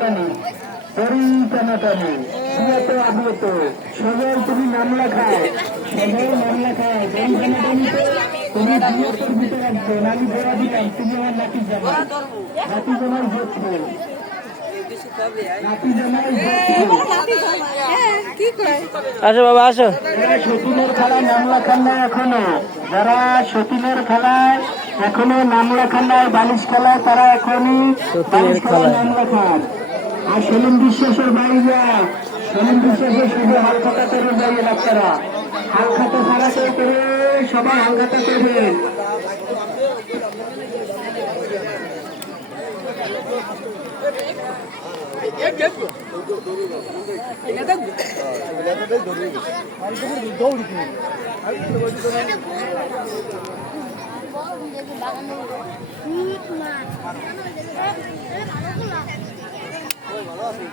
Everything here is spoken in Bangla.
টানাটানি তরি টানাটানি বিয়েত আবিয়েত সবাই তুমি নাম লেখাও, সবাই নাম লেখাও। তরি টানাটানিতে তুমি বিয়েতের ভিতরে রাখছো। আমি বলা দিলাম তুমি আমার নাতি জামাই, নাতি জামাই হচ্ছে আসো বাবা আসো। যারা সতীনের খেলায় নাম লেখান না এখনো, যারা সতীনের খেলায় এখনো নাম লেখান নাই বালিশ খেলায়, তারা এখনই বালিশ খেলায় নাম লেখান। আর সেলিম বিশ্বাসের বাড়ি যায়, সেলিম বিশ্বাসের শুধু হালখাতা করে যায় বাচ্চারা, হালখাতা ছাড়া কেউ করে, সবাই হালখাতা করবেন। ভালো আছে।